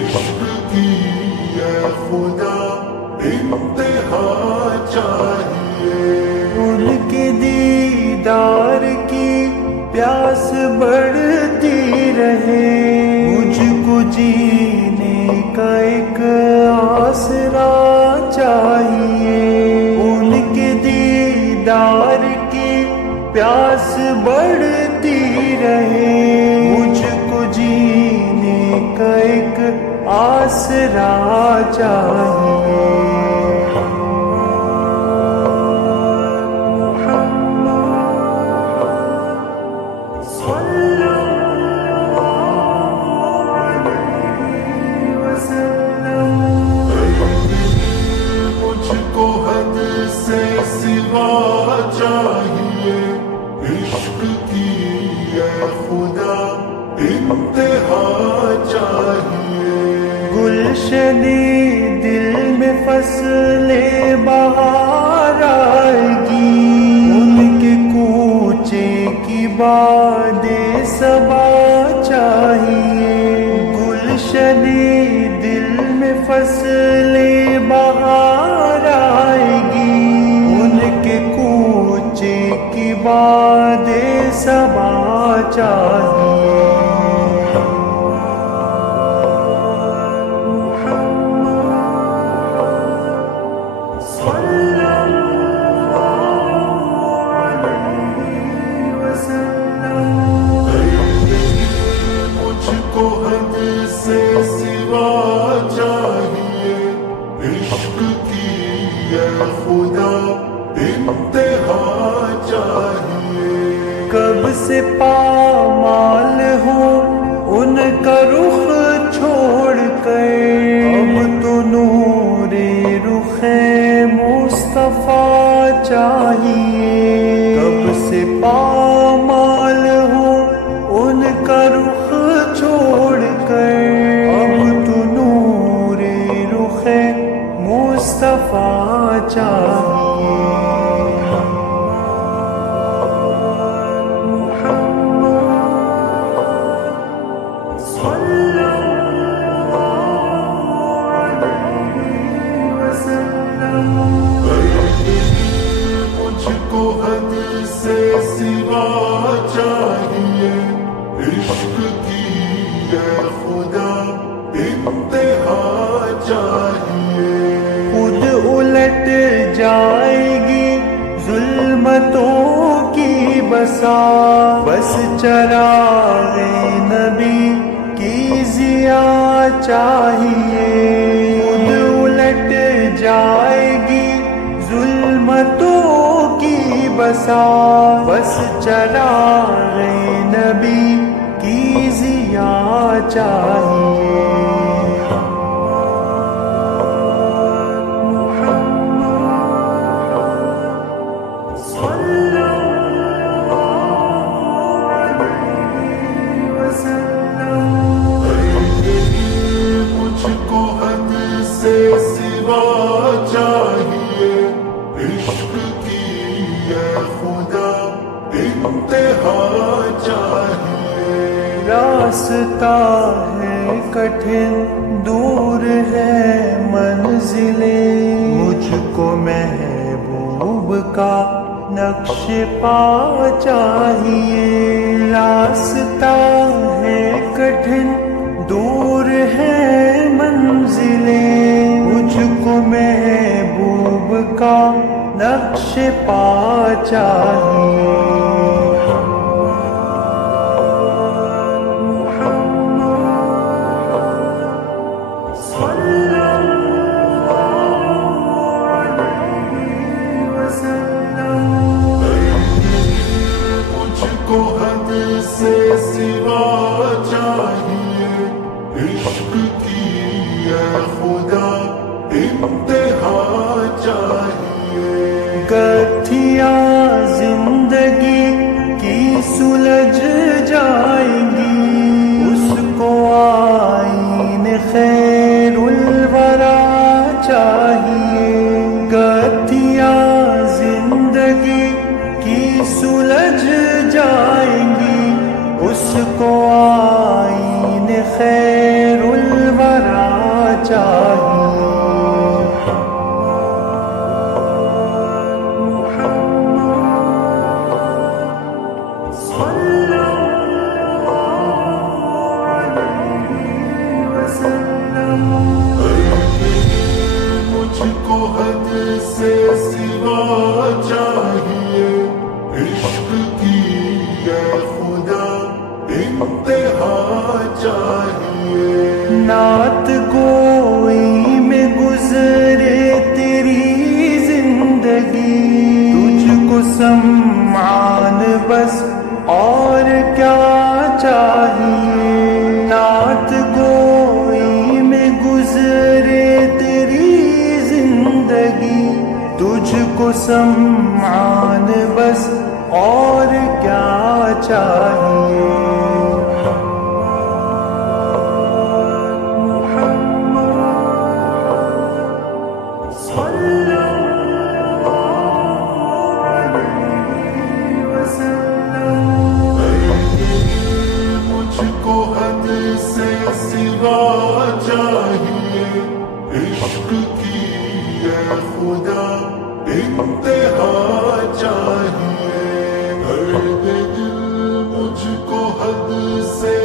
عشق کی اے خدا انتہا چاہیے، ان کے دیدار کی پیاس بڑھتی رہے، مجھ کو جینے کا ایک آسرا چاہیے، ان کے دیدار کی پیاس بڑھتی رہے، مجھ کو جینے کا ایک آسرا چاہیے۔ مجھ کو حد سے سوا چاہیے، عشق کی اے خدا انتہا چاہیے، گلشن دل میں فصل بہار آئے گی، ان کے کوچے کی باد صبا چاہیے، گلشن دل میں فصل بہار آئے گی، ان کے کوچے کی باد صبا چاہیے۔ مجھ کو حد سے سوا چاہیے، عشق کی اے خدا انتہا چاہیے، کب سے پامال ہوں ان کا رخ چھوڑ کر، اب تو نور رخ مصطفیٰ چاہیے، کب سے پامال ہوں ان کا رخ چھوڑ کر، اب تو نور رخ مصطفیٰ چاہیے۔ مجھ کو حد سے سوا چاہیے، عشق کی اے خدا انتہا چاہیے، خود الٹ جائے گی ظلمتوں کی بساط، بس چراغ نبی کی ضیا چاہیے، خود الٹ جائے گی ظلمتوں کی بساط، بس چراغ نبی کی ضیا چاہیے۔ مجھ کو حد سے سوا چاہیے، عشق کی اے خدا انتہا چاہیے، راستہ ہے کٹھن دور ہے منزلیں، مجھ کو محبوب کا نقش پا چاہیے، راستہ ہے کٹھن دور ہے منزلیں، مجھ کو محبوب کا نقش پا چاہیے۔ مجھ کو حد سے سوا چاہیے، عشق کی اے خدا انتہا چاہیے، گٹھیاں زندگی چاہیے مجھ کو حد سے سوا چاہیے، عشق کی اے خدا انتہا چاہیے۔ نعت گوئی میں گزرے تیری زندگی، تجھ کو سمعان بس اور کیا چاہیے۔ نعت گوئی میں گزرے تیری زندگی، تجھ کو سمعان بس اور کیا چاہیے۔ مجھ کو حد سے سوا چاہیے، عشق کی اے خدا انتہا چاہیے۔ درد دل مجھ کو حد سے